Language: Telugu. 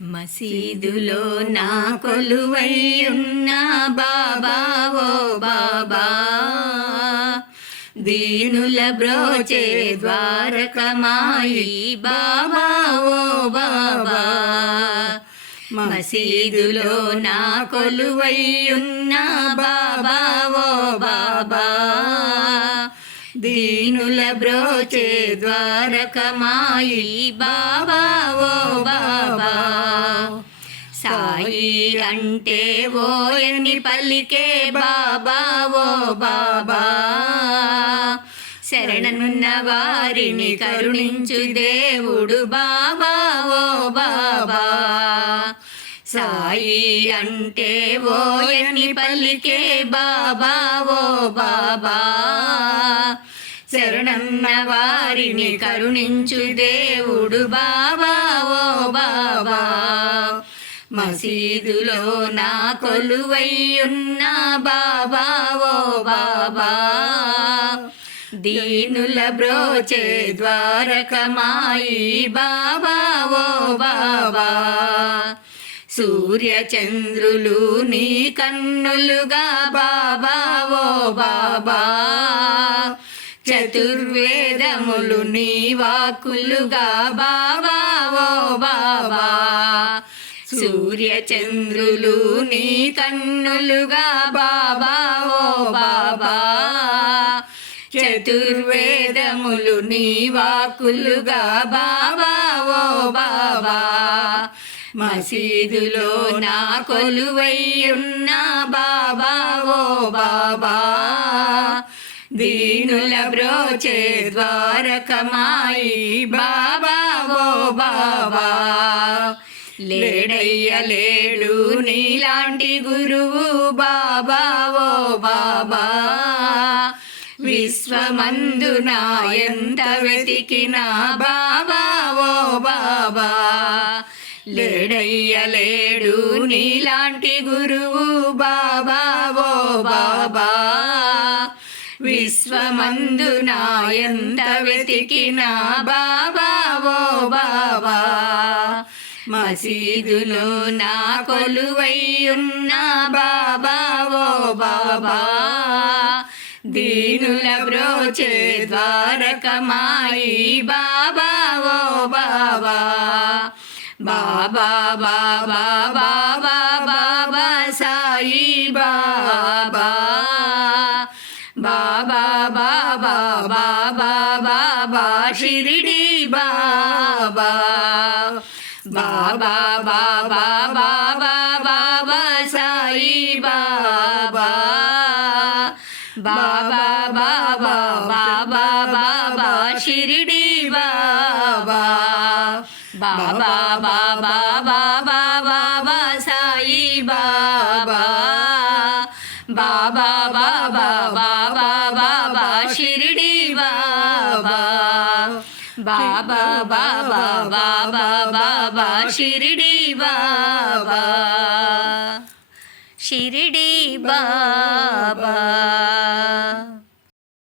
మసీదులో నా కొలువై ఉన్న బాబా ఓ బాబా, దీనుల బ్రోచే ద్వారకమాయి బాబా ఓ బాబా. మసీదులో నా కొలువై ఉన్న బాబా ఓ బాబా, దీనుల బ్రోచే ద్వారకమాయి బాబా ఓ బాబా. సాయి అంటే ఓయని పలికే బాబా ఓ బాబా, శరణనున్న వారిని కరుణించు దేవుడు బాబా ఓ బాబా. సాయి అంటే ఓయని పలికే బాబా ఓ బాబా, శరణన్న వారిని కరుణించు దేవుడు బాబా ఓ బాబా. మసీదులో నా కొలువై ఉన్న బాబా ఓ బాబా, దీనుల బ్రోచే ద్వారకమాయి బాబా ఓ బాబా. సూర్య చంద్రులు నీ కన్నులుగా బాబా ఓ బాబా, చతుర్వేదములు నీ వాక్కులుగా బాబా ఓ బాబా. సూర్య చంద్రులు నీ కన్నులుగా బాబా ఓ బాబా, చతుర్వేదములు నీ వాక్కులుగా బాబా ఓ బాబా. మసీదులో నా కొలువై ఉన్న బాబా ఓ బాబా, దీనుల బ్రోచే ద్వారకమాయి బాబా ఓ బాబా. లేడయ్య లేడు నీలాంటి గురువు బాబా ఓ బాబా, విశ్వమందున ఎంత వెతికినా బాబా ఓ బాబా. లేడయ్య లేడు నీలాంటి గురువు బాబా ఓ బాబా, విశ్వమందున ఎంత వెతికినా బాబా ఓ బాబా. మసీదులో నా కొలువై ఉన్న బాబా ఓ బాబా, దీనుల బ్రోచే ద్వారకమాయి బాబా ఓ బాబా. బాబా బాబా బాబా బాబా సాయి బాబా, బాబా బాబా బాబా బాబా షిరిడి బాబా. బాబా బాబా బాబా బాబా సాయి బాబా, బాబా బాబా బాబా బాబా షిరిడి బాబా. బాబా బాబా బాబా బాబా సాయి బాబా, బాబా బాబా బాబా బాబా షిరిడి బాబా. బాబా బాబా బాబా బాబా షిరిడి బాబా, షిరిడి బాబా.